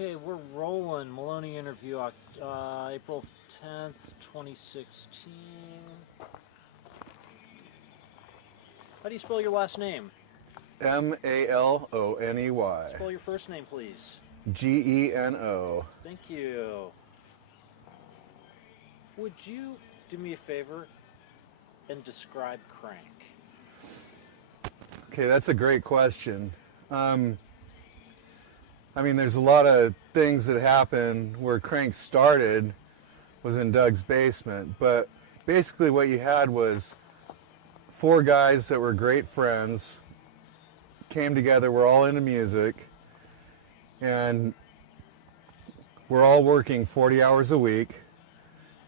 Okay, we're rolling. Maloney interview, April 10th, 2016. How do you spell your last name? Maloney. Spell your first name, please. Geno. Thank you. Would you do me a favor and describe Kraang? Okay, that's a great question. I mean, there's a lot of things that happen. Where Kraang started was in Doug's basement, but basically what you had was four guys that were great friends, came together, we're all into music, and we're all working 40 hours a week,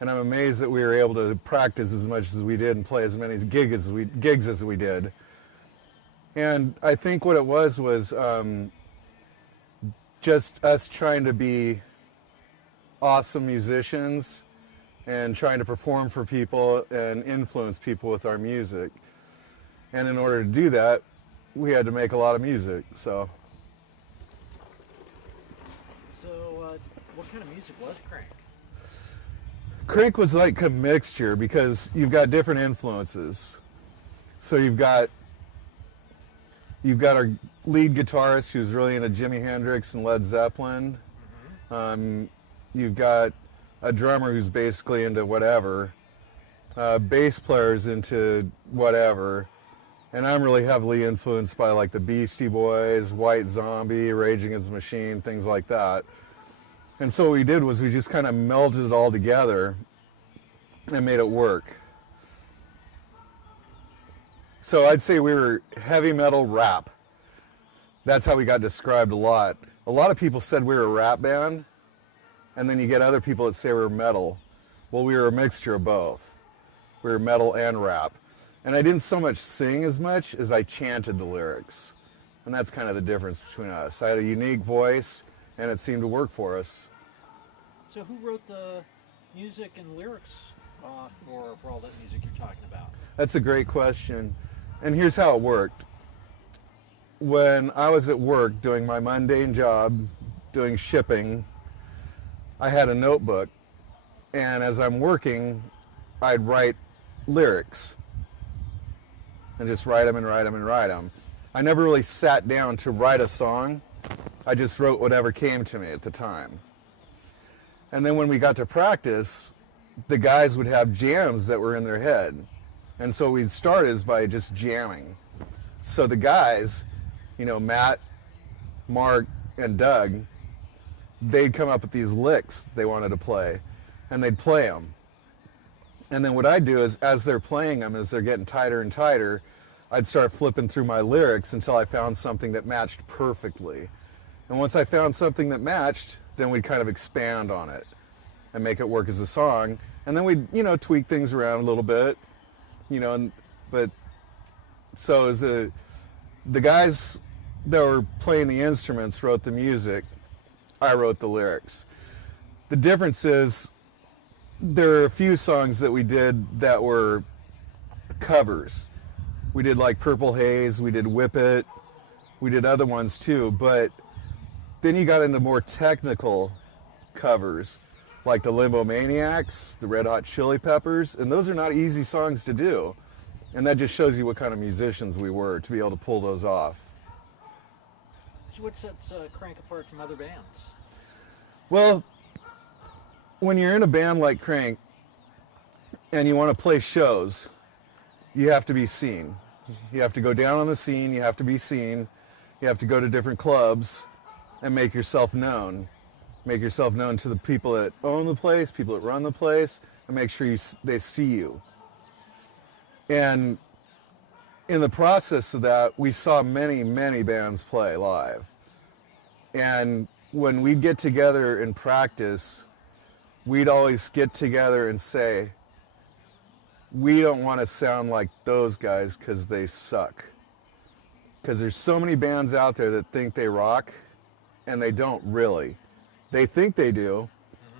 and I'm amazed that we were able to practice as much as we did and play as many gigs as we did. And I think what it was just us trying to be awesome musicians and trying to perform for people and influence people with our music. And in order to do that, we had to make a lot of music. So What kind of music was Kraang? Kraang was like a mixture because you've got different influences. So you've got our lead guitarist who's really into Jimi Hendrix and Led Zeppelin. Mm-hmm. You've got a drummer who's basically into whatever. Bass player's into whatever. And I'm really heavily influenced by like the Beastie Boys, White Zombie, Rage Against the Machine, things like that. And so what we did was we just kind of melded it all together and made it work. So I'd say we were heavy metal rap. That's how we got described a lot. A lot of people said we were a rap band, and then you get other people that say we're metal. Well, we were a mixture of both. We were metal and rap. And I didn't so much sing as much as I chanted the lyrics. And that's kind of the difference between us. I had a unique voice, and it seemed to work for us. So who wrote the music and lyrics for all that music you're talking about? That's a great question. And here's how it worked. When I was at work doing my mundane job, doing shipping, I had a notebook. And as I'm working, I'd write lyrics. And just write them and write them and write them. I never really sat down to write a song. I just wrote whatever came to me at the time. And then when we got to practice, the guys would have jams that were in their head. And so we'd start is by just jamming. So the guys, Matt, Mark, and Doug, they'd come up with these licks they wanted to play, and they'd play them. And then what I'd do is, as they're playing them, as they're getting tighter and tighter, I'd start flipping through my lyrics until I found something that matched perfectly. And once I found something that matched, then we'd kind of expand on it and make it work as a song. And then we'd, tweak things around a little bit, so the guys that were playing the instruments wrote the music, I wrote the lyrics. The difference is there are a few songs that we did that were covers. We did like Purple Haze, we did Whip It, we did other ones too, but then you got into more technical covers like the Limbo Maniacs, the Red Hot Chili Peppers, and those are not easy songs to do. And that just shows you what kind of musicians we were to be able to pull those off. So what sets Kraang apart from other bands? Well, when you're in a band like Kraang and you want to play shows, you have to be seen. You have to go down on the scene, you have to be seen, you have to go to different clubs and make yourself known. Make yourself known to the people that own the place, people that run the place, and make sure they see you. And in the process of that, we saw many, many bands play live. And when we'd get together and practice, we'd always get together and say, we don't want to sound like those guys because they suck. Because there's so many bands out there that think they rock, and they don't really. They think they do,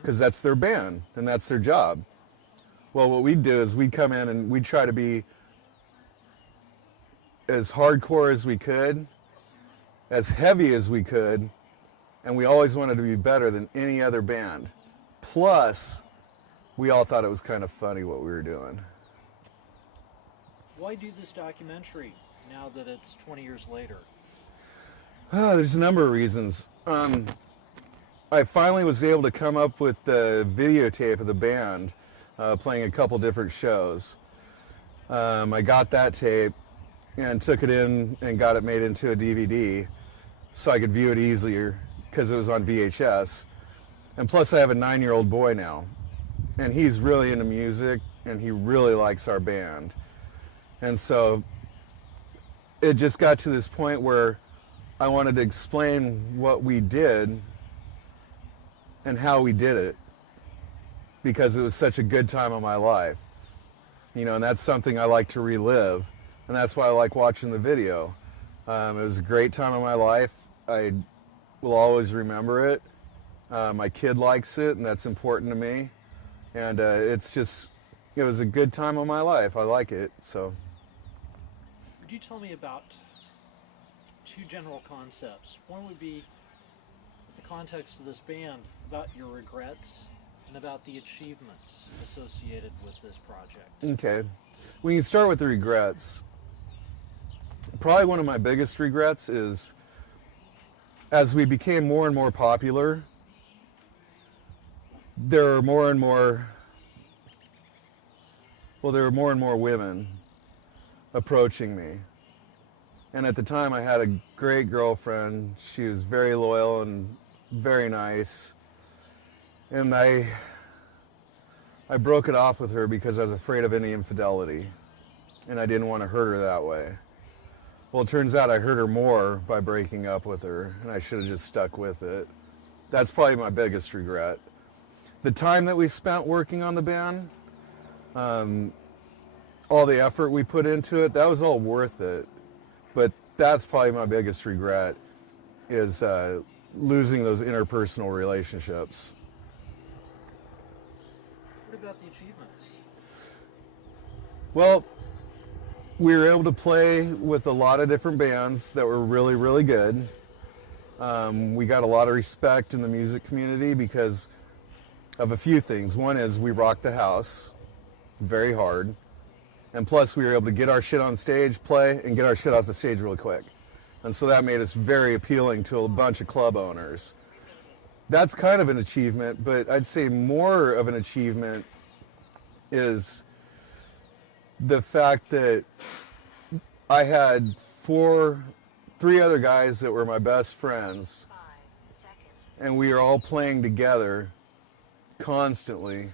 because that's their band, and that's their job. Well, what we'd do is we'd come in and we'd try to be as hardcore as we could, as heavy as we could, and we always wanted to be better than any other band. Plus, we all thought it was kind of funny what we were doing. Why do this documentary now that it's 20 years later? There's a number of reasons. I finally was able to come up with the videotape of the band playing a couple different shows. I got that tape and took it in and got it made into a DVD so I could view it easier because it was on VHS. And plus I have a 9-year-old boy now, and he's really into music and he really likes our band. And so it just got to this point where I wanted to explain what we did and how we did it, because it was such a good time of my life. You know, and that's something I like to relive, and that's why I like watching the video. It was a great time of my life. I will always remember it. My kid likes it, and that's important to me. And it was a good time of my life. I like it, so. Would you tell me about two general concepts? One would be the context of this band, about your regrets and about the achievements associated with this project. Okay. We can start with the regrets. Probably one of my biggest regrets is as we became more and more popular, there were more and more women approaching me. And at the time I had a great girlfriend. She was very loyal and very nice. And I broke it off with her because I was afraid of any infidelity. And I didn't want to hurt her that way. Well, it turns out I hurt her more by breaking up with her, and I should have just stuck with it. That's probably my biggest regret. The time that we spent working on the band, all the effort we put into it, that was all worth it. But that's probably my biggest regret, is losing those interpersonal relationships. What about the achievements? Well, we were able to play with a lot of different bands that were really, really good. We got a lot of respect in the music community because of a few things. One is we rocked the house very hard. And plus we were able to get our shit on stage, play, and get our shit off the stage really quick. And so that made us very appealing to a bunch of club owners. That's kind of an achievement, but I'd say more of an achievement is the fact that I had three other guys that were my best friends, and we were all playing together constantly,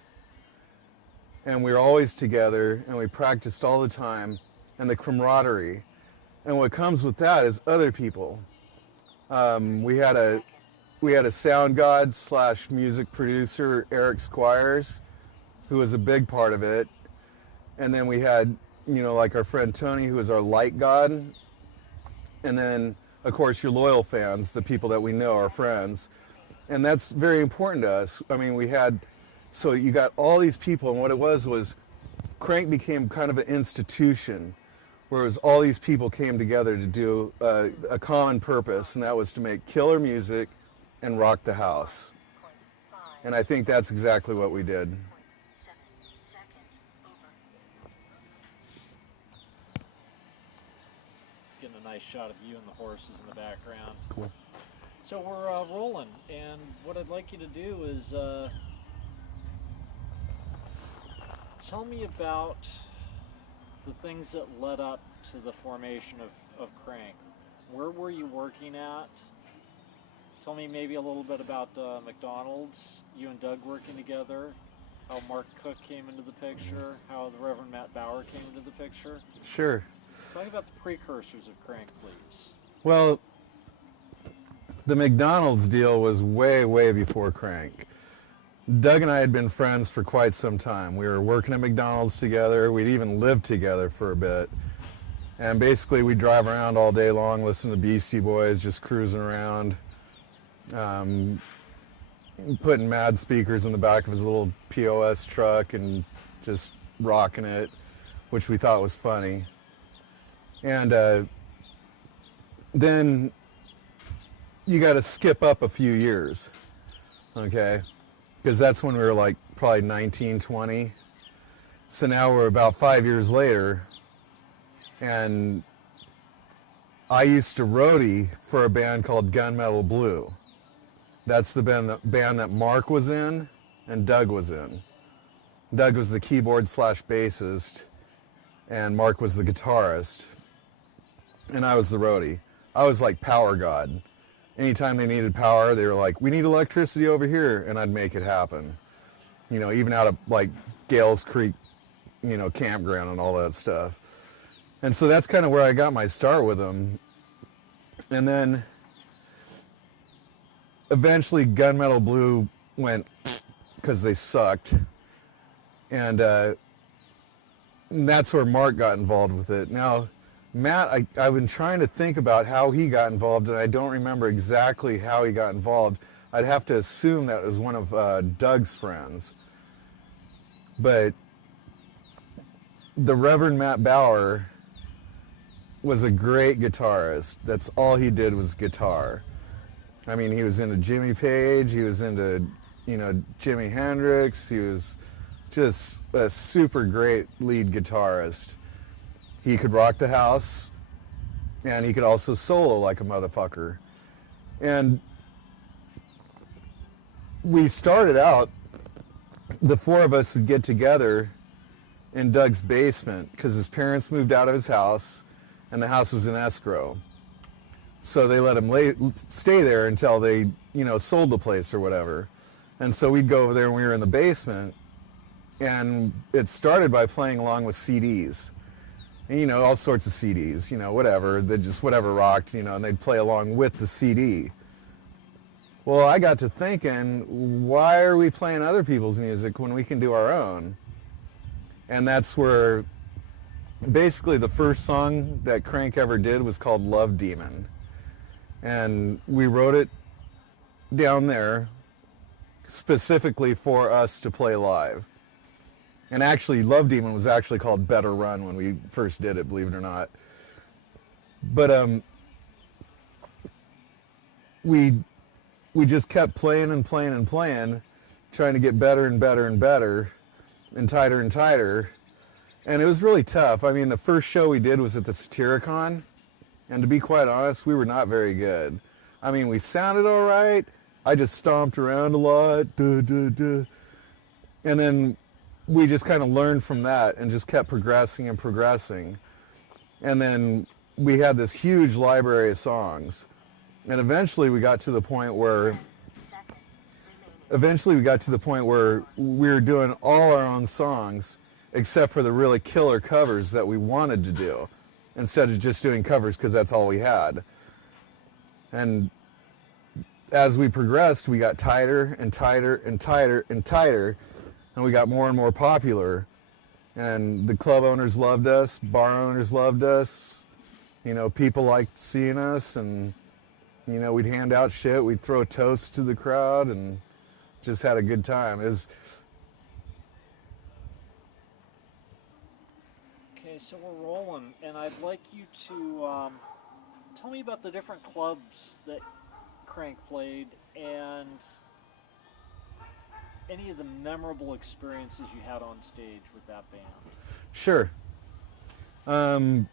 and we were always together, and we practiced all the time, and the camaraderie. And what comes with that is other people. We had a sound god / music producer, Eric Squires, who was a big part of it. And then we had, like our friend Tony, who is our light god. And then, of course, your loyal fans, the people that we know, our friends. And that's very important to us. I mean, so you got all these people, and what it was Kraang became kind of an institution, whereas all these people came together to do a common purpose, and that was to make killer music and rock the house. And I think that's exactly what we did. Getting a nice shot of you and the horses in the background. Cool. So we're rolling, and what I'd like you to do is tell me about the things that led up to the formation of Kraang. Where were you working at? Tell me maybe a little bit about McDonald's, you and Doug working together, how Mark Cook came into the picture, how the Reverend Matt Bauer came into the picture. Sure. Talk about the precursors of Kraang, please. Well, the McDonald's deal was way, way before Kraang. Doug and I had been friends for quite some time. We were working at McDonald's together. We'd even lived together for a bit. And basically we'd drive around all day long, listen to Beastie Boys, just cruising around, putting mad speakers in the back of his little POS truck and just rocking it, which we thought was funny. And then you got to skip up a few years, okay? Because that's when we were like probably 19, 20. So now we're about 5 years later, and I used to roadie for a band called Gunmetal Blue. That's the band that Mark was in and Doug was in. Doug was the keyboard / bassist, and Mark was the guitarist, and I was the roadie. I was like power god. Anytime they needed power, they were like, we need electricity over here, and I'd make it happen. You know, even out of like Gales Creek, you know, campground and all that stuff. And so that's kind of where I got my start with them. And then eventually Gunmetal Blue went because they sucked. And that's where Mark got involved with it. Now, Matt, I've been trying to think about how he got involved, and I don't remember exactly how he got involved. I'd have to assume that it was one of Doug's friends. But the Reverend Matt Bauer was a great guitarist. That's all he did was guitar. I mean, he was into Jimmy Page, he was into, you know, Jimi Hendrix, he was just a super great lead guitarist. He could rock the house, and he could also solo like a motherfucker. And we started out, the four of us would get together in Doug's basement because his parents moved out of his house, and the house was in escrow. So they let him stay there until they, you know, sold the place or whatever. And so we'd go over there, and we were in the basement, and it started by playing along with CDs. And, you know, all sorts of CDs, you know, whatever, they just whatever rocked, you know, and they'd play along with the CD. Well, I got to thinking, why are we playing other people's music when we can do our own? And that's where basically the first song that Kraang ever did was called Love Demon. And we wrote it down there specifically for us to play live. And actually, Love Demon was actually called Better Run when we first did it, believe it or not. But we just kept playing and playing and playing, trying to get better and better and better, and tighter and tighter. And it was really tough. I mean, the first show we did was at the Satyricon, and to be quite honest, we were not very good. I mean, we sounded all right. I just stomped around a lot, and then we just kind of learned from that and just kept progressing and progressing. And then we had this huge library of songs. And eventually we got to the point where we were doing all our own songs except for the really killer covers that we wanted to do, instead of just doing covers because that's all we had. And as we progressed, we got tighter and tighter and tighter and tighter, and we got more and more popular. And the club owners loved us, bar owners loved us, you know, people liked seeing us, and, you know, we'd hand out shit, we'd throw toasts to the crowd, and just had a good time. Okay, so we're rolling, and I'd like you to tell me about the different clubs that Kraang played and any of the memorable experiences you had on stage with that band. Sure. Of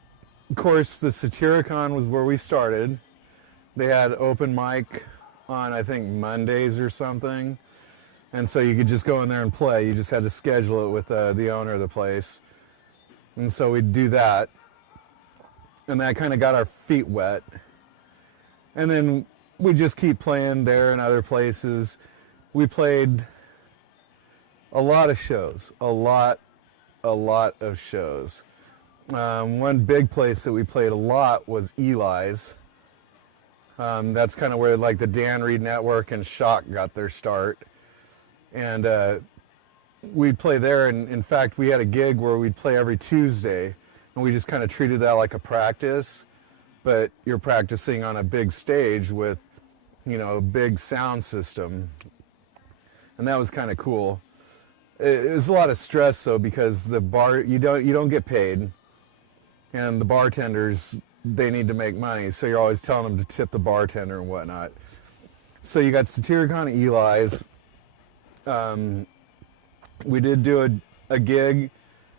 course, the Satyricon was where we started. They had open mic on, I think, Mondays or something. And so you could just go in there and play. You just had to schedule it with the owner of the place. And so we'd do that. And that kind of got our feet wet. And then we'd just keep playing there and other places. We played a lot of shows, a lot of shows. One big place that we played a lot was Eli's. That's kind of where like the Dan Reed Network and Shock got their start. And we'd play there, and in fact we had a gig where we'd play every Tuesday, and we just kind of treated that like a practice, but you're practicing on a big stage with, you know, a big sound system. And that was kind of cool. It was a lot of stress though, because the bar, you don't get paid, and the bartenders, they need to make money, so you're always telling them to tip the bartender and whatnot. So you got Satyricon Eli's. We did do a gig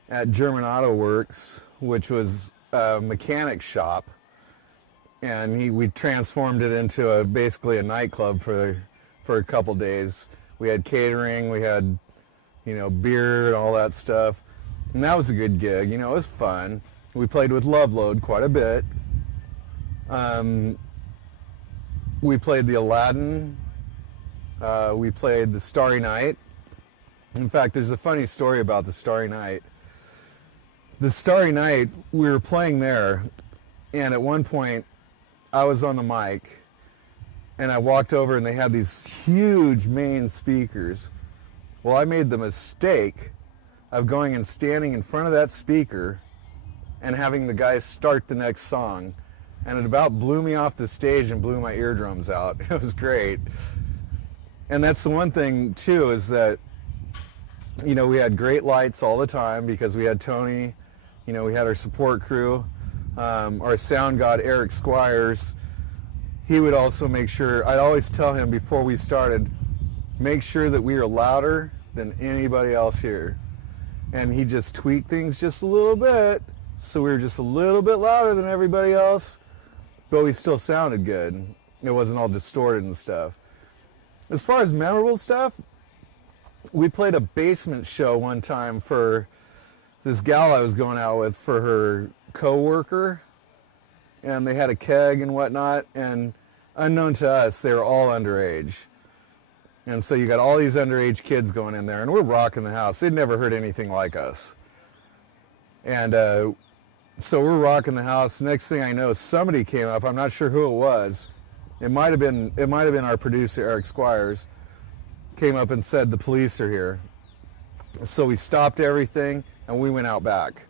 at German Auto Works, which was a mechanic shop, and we transformed it into basically a nightclub for a couple days. We had catering, we had, beer and all that stuff, and that was a good gig. It was fun. We played with Loveload quite a bit. We played the Aladdin. We played the Starry Night. In fact, there's a funny story about the Starry Night. The Starry Night, we were playing there, and at one point, I was on the mic, and I walked over, and they had these huge main speakers. Well, I made the mistake of going and standing in front of that speaker and having the guys start the next song, and it about blew me off the stage and blew my eardrums out. It was great. And that's the one thing, too, is that we had great lights all the time because we had Tony, we had our support crew, our sound god, Eric Squires. He would also make sure, I'd always tell him before we started, make sure that we are louder than anybody else here. And he just tweaked things just a little bit, so we were just a little bit louder than everybody else, but we still sounded good. It wasn't all distorted and stuff. As far as memorable stuff, we played a basement show one time for this gal I was going out with for her co-worker, and they had a keg and whatnot, and unknown to us, they were all underage. And so you got all these underage kids going in there, and we're rocking the house. They'd never heard anything like us. And so we're rocking the house. Next thing I know, somebody came up. I'm not sure who it was. It might have been our producer, Eric Squires, came up and said, the police are here. So we stopped everything and we went out back.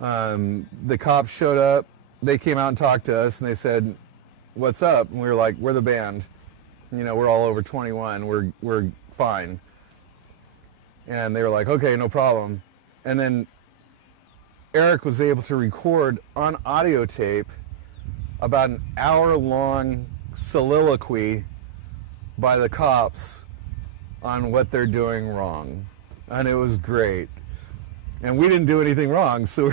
The cops showed up. They came out and talked to us and they said, what's up? And we were like, we're the band. We're all over 21. We're fine. And they were like, okay, no problem. And then Eric was able to record on audio tape about an hour-long soliloquy by the cops on what they're doing wrong. And it was great. And we didn't do anything wrong, so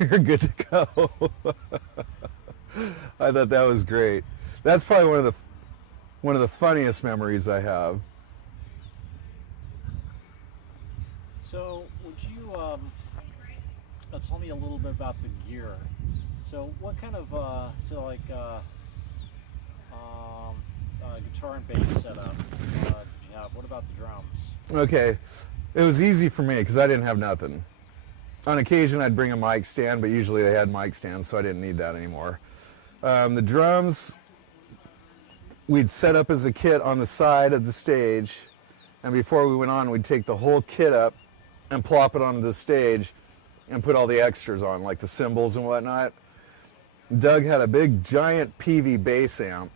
we were good to go. I thought that was great. That's probably one of the funniest memories I have. So, would you tell me a little bit about the gear? So, what kind of guitar and bass setup did you have? What about the drums? Okay, it was easy for me because I didn't have nothing. On occasion, I'd bring a mic stand, but usually they had mic stands, so I didn't need that anymore. The drums, we'd set up as a kit on the side of the stage, and before we went on, we'd take the whole kit up and plop it onto the stage and put all the extras on, like the cymbals and whatnot. Doug had a big, giant PV bass amp,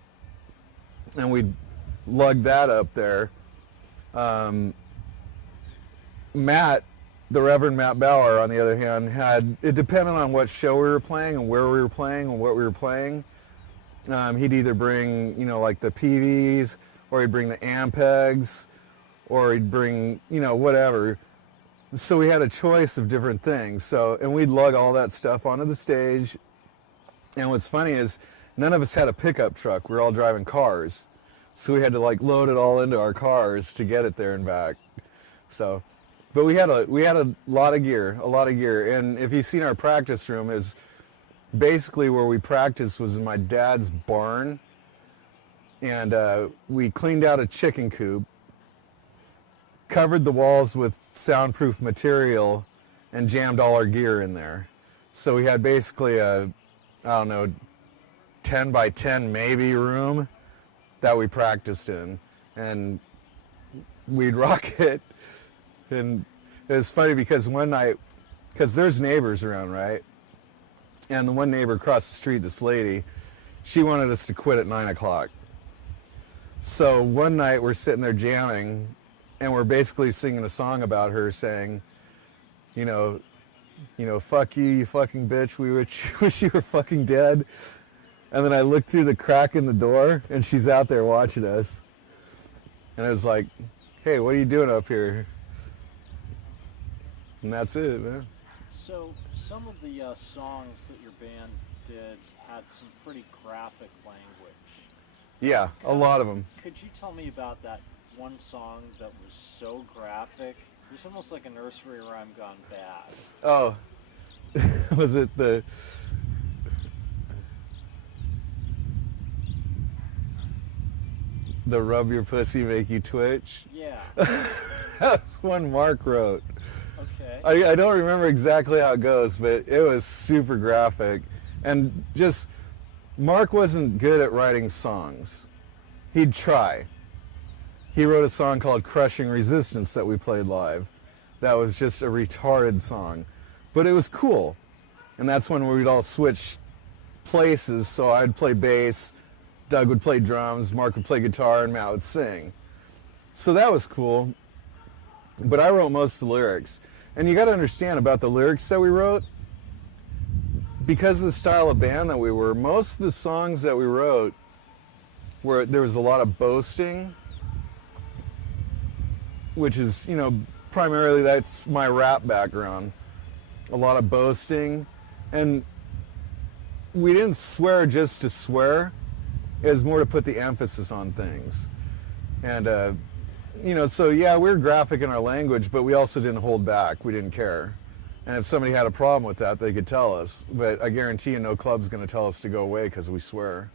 and we'd lug that up there. Matt, the Reverend Matt Bauer, on the other hand, it depended on what show we were playing and where we were playing and what we were playing. He'd either bring, like the PVs, or he'd bring the Ampegs, or he'd bring, whatever. So we had a choice of different things. And we'd lug all that stuff onto the stage. And what's funny is none of us had a pickup truck. We were all driving cars. So we had to load it all into our cars to get it there and back. But we had a lot of gear. And if you've seen our practice room, is basically where we practiced was in my dad's barn. And we cleaned out a chicken coop, covered the walls with soundproof material, and jammed all our gear in there. So we had basically a, 10 by 10 maybe room that we practiced in. And we'd rock it. And it was funny because one night, because there's neighbors around, right? And the one neighbor across the street, this lady, she wanted us to quit at 9 o'clock. So one night we're sitting there jamming, and we're basically singing a song about her saying, fuck you, you fucking bitch, we wish you were fucking dead. And then I looked through the crack in the door, and she's out there watching us. And I was like, hey, what are you doing up here? And that's it, man. So some of the songs that your band did had some pretty graphic language. Yeah, a lot of them. Could you tell me about that one song that was so graphic? It was almost like a nursery rhyme gone bad. Oh, was it the... The rub your pussy make you twitch? Yeah. That's one Mark wrote. Okay. I don't remember exactly how it goes, but it was super graphic. And just, Mark wasn't good at writing songs. He'd try. He wrote a song called Crushing Resistance that we played live. That was just a retarded song. But it was cool. And that's when we'd all switch places, so I'd play bass, Doug would play drums, Mark would play guitar, and Matt would sing. So that was cool. But I wrote most of the lyrics. And you got to understand about the lyrics that we wrote, because of the style of band that we were, most of the songs that we wrote, where there was a lot of boasting, which is, you know, primarily that's my rap background. A lot of boasting. And we didn't swear just to swear. It was more to put the emphasis on things. And, you know, so yeah, we were graphic in our language, but we also didn't hold back. We didn't care. And if somebody had a problem with that, they could tell us. But I guarantee you no club's going to tell us to go away because we swear.